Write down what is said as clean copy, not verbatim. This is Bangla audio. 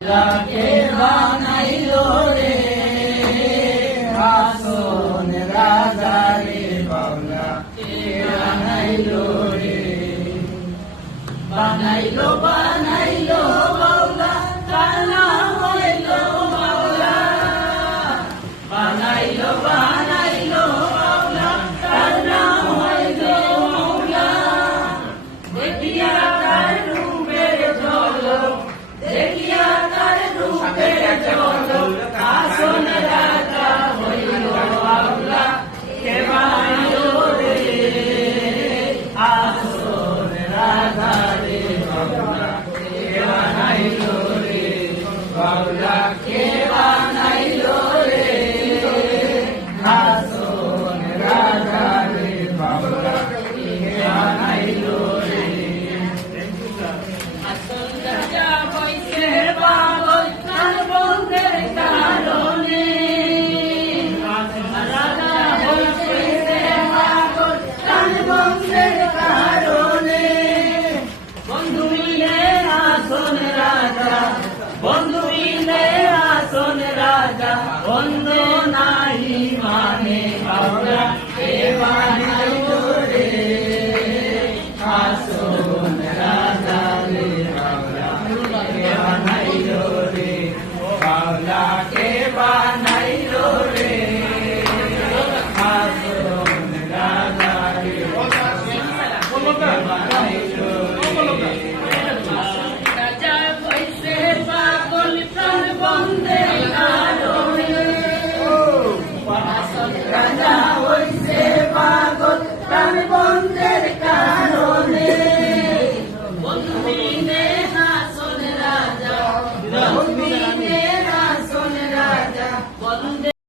রাকে বানাইলো রে আসন রাজা রে বাংলা কে বানাইলো রে বানাইলো বানাইলো বাংলা কানা হইলো বাংলা বানাইলো বানাইলো বাংলা কানা হইলো বাংলা দেখিয়া তার রূপের ঝলক দেখিয়া তার রূপের ঝলক আসন রাজা হইলো বাংলা কে বানাইলো রে আসন রাজা রে বাংলা কে বানাইলো রে বাংলা কে বানাইলো রে আসন রাজা রে বাংলা কে বানাইলো রে আসন রাজা হইছে পাগল তার বন্ধের কারণে আসন রাজা হইছে পাগল তার বন্ধের কারণে বন্ধু মিলে আসন রাজা বন্ধু মিলে আসন রাজা বন্ধ নাহি মানে বাংলা কে বানাইলো রে আসন রাজা রে বাংলা কে বানাইলো রে বাংলা কে বানাইলো রে আসন রাজা রে বানাইলো রে রাজা হইছে পাগল প্রাণ বন্ধের কারণে আসন রাজা হইছে পাগল প্রাণ বন্ধের কারণে বন্ধু মিলে আসন রাজা বন্ধু মিলে আসন রাজা বন্ধে